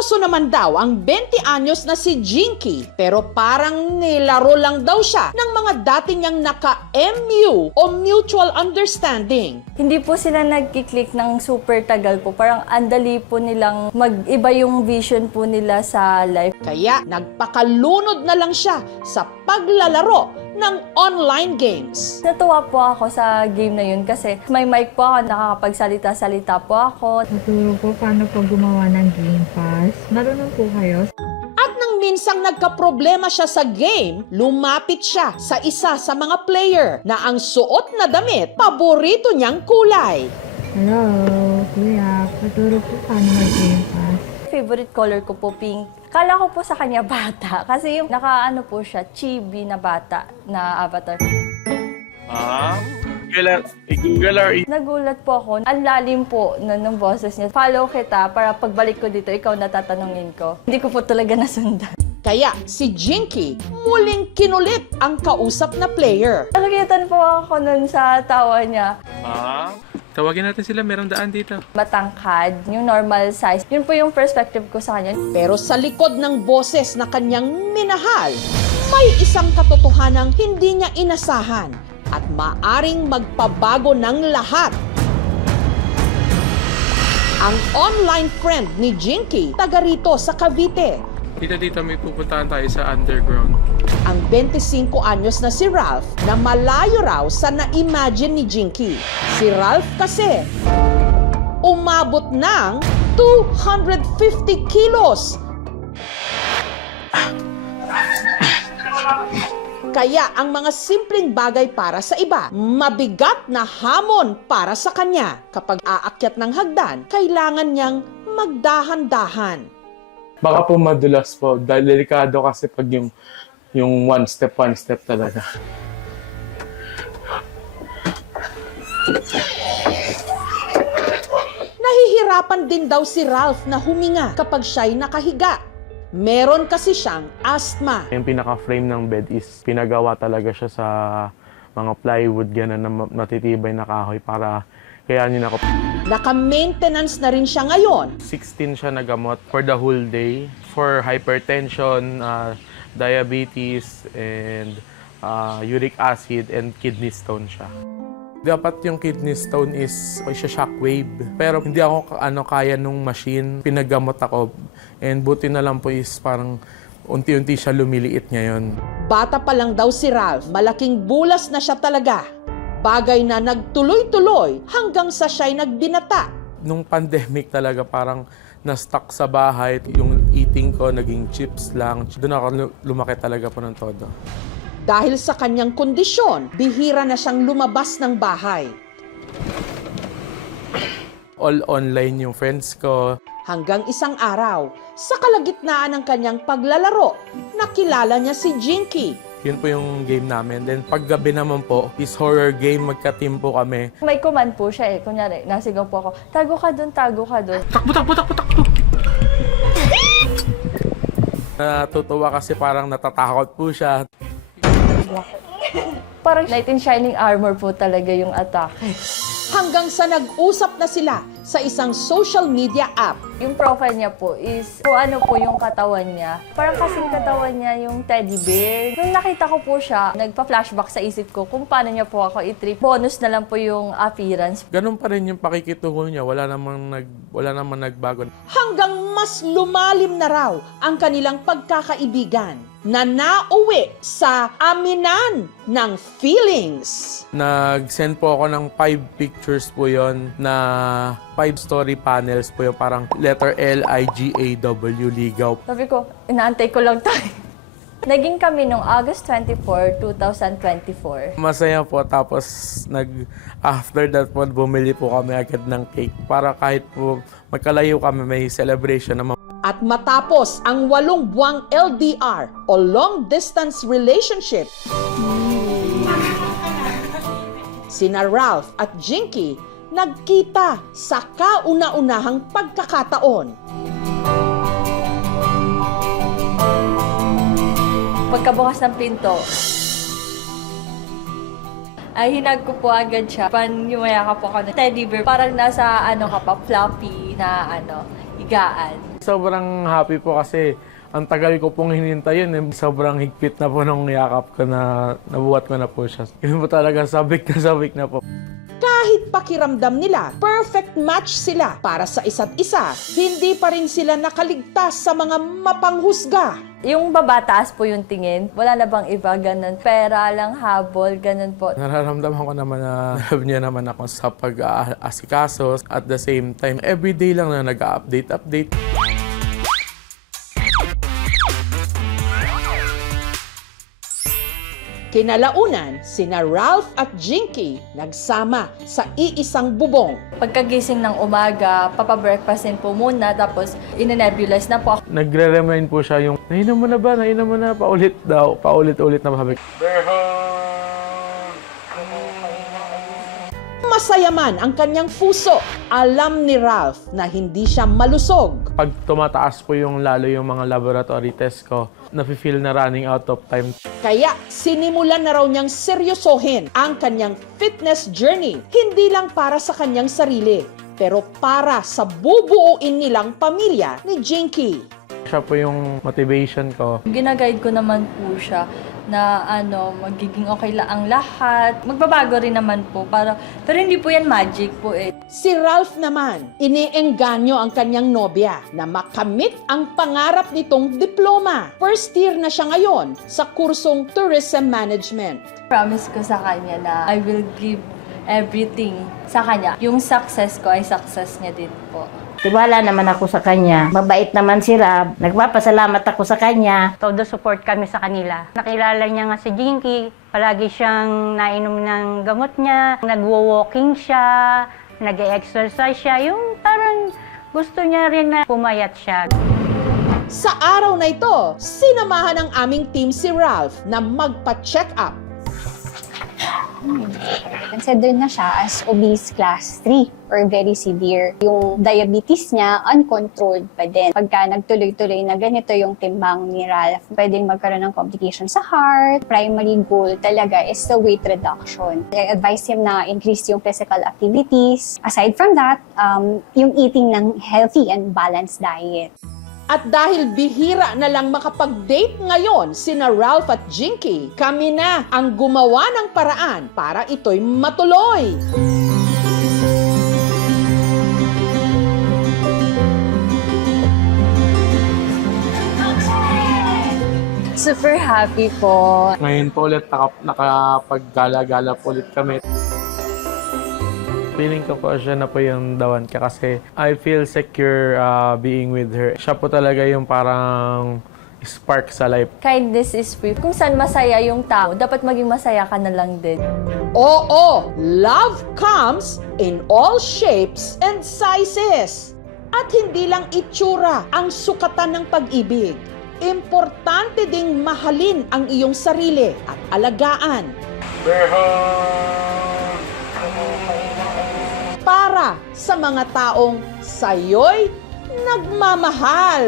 Seryoso naman daw ang 20 anyos na si Jinky, pero parang nilaro lang daw siya ng mga dati niyang naka-MU o Mutual Understanding. Hindi po sila nagkiklik ng super tagal po. Parang andali po nilang mag-iba yung vision po nila sa life. Kaya nagpakalunod na lang siya sa paglalaro ng online games. Natuwa po ako sa game na yun kasi may mic po ako, nakakapagsalita-salita po ako. Naturo po paano po gumawa ng Game Pass. Marunong po kayo? At nang minsang nagkaproblema siya sa game, lumapit siya sa isa sa mga player na ang suot na damit, paborito niyang kulay. Hello, kuya. Naturo po paano mag-Game Pass. Favorite color ko po pink. Kala ko po sa kanya bata kasi yung nakaano po siya, chibi na bata na avatar. Google or Nagulat po ako. Ang lalim po ng boses niya. Follow kita para pagbalik ko dito, ikaw natatanungin ko. Hindi ko po talaga nasundan. Kaya si Jinky muling kinulit ang kausap na player. Nakikitan po ako nun sa tawa niya. Tawagin natin sila, merong daan dito. Matangkad, yung normal size. Yun po yung perspective ko sa kanya. Pero sa likod ng boses na kanyang minahal, may isang katotohanang hindi niya inasahan at maaring magpabago ng lahat. Ang online friend ni Jinky, taga rito sa Cavite. Dito may pupuntahan tayo sa underground. Ang 25 anyos na si Ralph na malayo raw sa na-imagine ni Jinky. Si Ralph kasi umabot ng 250 kilos. Kaya ang mga simpleng bagay para sa iba, mabigat na hamon para sa kanya. Kapag aakyat ng hagdan, kailangan niyang magdahan-dahan. Baka po madulas po, dahil delikado kasi pag yung one step talaga. Nahihirapan din daw si Ralph na huminga kapag siya'y nakahiga. Meron kasi siyang asthma. Yung pinaka-frame ng bed is pinagawa talaga siya sa mga plywood gano'n na matitibay na kahoy para kayanin ako. Naka-maintenance na rin siya ngayon. 16 siya na gamot for the whole day for hypertension, diabetes, and uric acid and kidney stone siya. Dapat yung kidney stone is shockwave. Pero hindi ako kaya nung machine. Pinagamot ako. And buti na lang po is parang unti-unti siya lumiliit ngayon. Bata pa lang daw si Ralph, malaking bulas na siya talaga. Bagay na nagtuloy-tuloy hanggang sa siya'y nagbinata. Nung pandemic talaga parang na-stuck sa bahay. Yung eating ko naging chips lang. Doon ako lumaki talaga po ng todo. Dahil sa kanyang kondisyon, bihira na siyang lumabas ng bahay. All online yung friends ko. Hanggang isang araw, sa kalagitnaan ng kanyang paglalaro, nakilala niya si Jinky. Yun po yung game namin. Then paggabi naman po, is horror game, magka-team po kami. May command po siya eh. Kunyari, nasigaw po ako, tago ka dun, tago ka dun. Takbo! Natutuwa kasi parang natatakot po siya. Parang knight in shining armor po talaga yung atake. Hanggang sa nag-usap na sila sa isang social media app. Yung profile niya po is kung ano po yung katawan niya. Parang kasing katawan niya yung teddy bear. Nung nakita ko po siya, nagpa-flashback sa isip ko kung paano niya po ako i-treat. Bonus na lang po yung appearance. Ganun pa rin yung pakikitungo niya. Wala namang nagbago. Hanggang mas lumalim na raw ang kanilang pagkakaibigan na nauwi sa aminan ng feelings. Nag-send po ako ng 5 pictures po yon na 5 story panels po yung parang letter L, I, G, A, W, ligaw. Sabi ko, inaantay ko lang tayo. Naging kami nung August 24, 2024. Masaya po, tapos after that po, bumili po kami agad ng cake para kahit po magkalayo kami, may celebration naman. At matapos ang 8 buwang LDR o long distance relationship, sina Ralph at Jinky nagkita sa kauna-unahang pagkakataon. Pagkabukas ng pinto, ay hinag ko po agad siya. Panyumaya ka po ako ng teddy bear. Parang nasa fluffy na higaan. Sobrang happy po kasi ang tagal ko pong hinintay yun. Sobrang higpit na po nung yakap ko na nabuhat ko na po siya. Yun po talaga, sabik na po. Kahit pakiramdam nila, perfect match sila para sa isa't isa, hindi pa rin sila nakaligtas sa mga mapanghusga. Yung babataas po yung tingin, wala na bang iba, ganun. Pera lang, habol, ganun po. Nararamdaman ko naman na love niya naman ako sa pag-aasikaso. At the same time, everyday lang na nag-update. Kinalaunan, sina Ralph at Jinky nagsama sa iisang bubong. Pagkagising ng umaga, papabreakfastin po muna, tapos ine-nebulize na po. Nagre-remind po siya yung, nainom mo na ba? Nainom mo na? Paulit daw. Paulit-ulit na sabi. Masaya man ang kanyang puso, alam ni Ralph na hindi siya malusog. Pag tumataas po yung lalo yung mga laboratory test ko, nafe-feel na running out of time. Kaya sinimulan na raw niyang seryosohin ang kanyang fitness journey, hindi lang para sa kanyang sarili, pero para sa bubuuin nilang pamilya ni Jinky. Siya po yung motivation ko. Ginaguide ko naman po siya na magiging okay lang ang lahat. Magbabago rin naman po, pero hindi po yan magic po eh. Si Ralph naman, iniengganyo ang kanyang nobya na makamit ang pangarap nitong diploma. First year na siya ngayon sa kursong Tourism Management. Promise ko sa kanya na I will give everything sa kanya. Yung success ko ay success niya din po. Tiwala naman ako sa kanya. Mabait naman si Rab. Nagpapasalamat ako sa kanya. Todo support kami sa kanila. Nakilala niya nga si Jinky. Palagi siyang nainom ng gamot niya. Nagwo-walking siya. Nag-exercise siya. Yung parang gusto niya rin na pumayat siya. Sa araw na ito, sinamahan ng aming team si Ralph na magpa-check up. Considered na siya as obese class 3 or very severe. Yung diabetes niya, uncontrolled pa din. Pagka nagtuloy-tuloy na ganito yung timbang ni Ralph, pwedeng magkaroon ng complications sa heart. Primary goal talaga is the weight reduction. I advise him na increase yung physical activities. Aside from that, yung eating ng healthy and balanced diet. At dahil bihira na lang makapag-date ngayon sina Ralph at Jinky, kami na ang gumawa ng paraan para ito'y matuloy. Super happy po. Ngayon po ulit nakapag-gala-gala po ulit kami. Feeling ko po siya na po yung dawan ka kasi I feel secure being with her. Siya po talaga yung parang spark sa life. Kindness is free. Kung saan masaya yung tao, dapat maging masaya ka na lang din. Oo, love comes in all shapes and sizes. At hindi lang itsura ang sukatan ng pag-ibig. Importante ding mahalin ang iyong sarili at alagaan. Para sa mga taong sayo'y nagmamahal.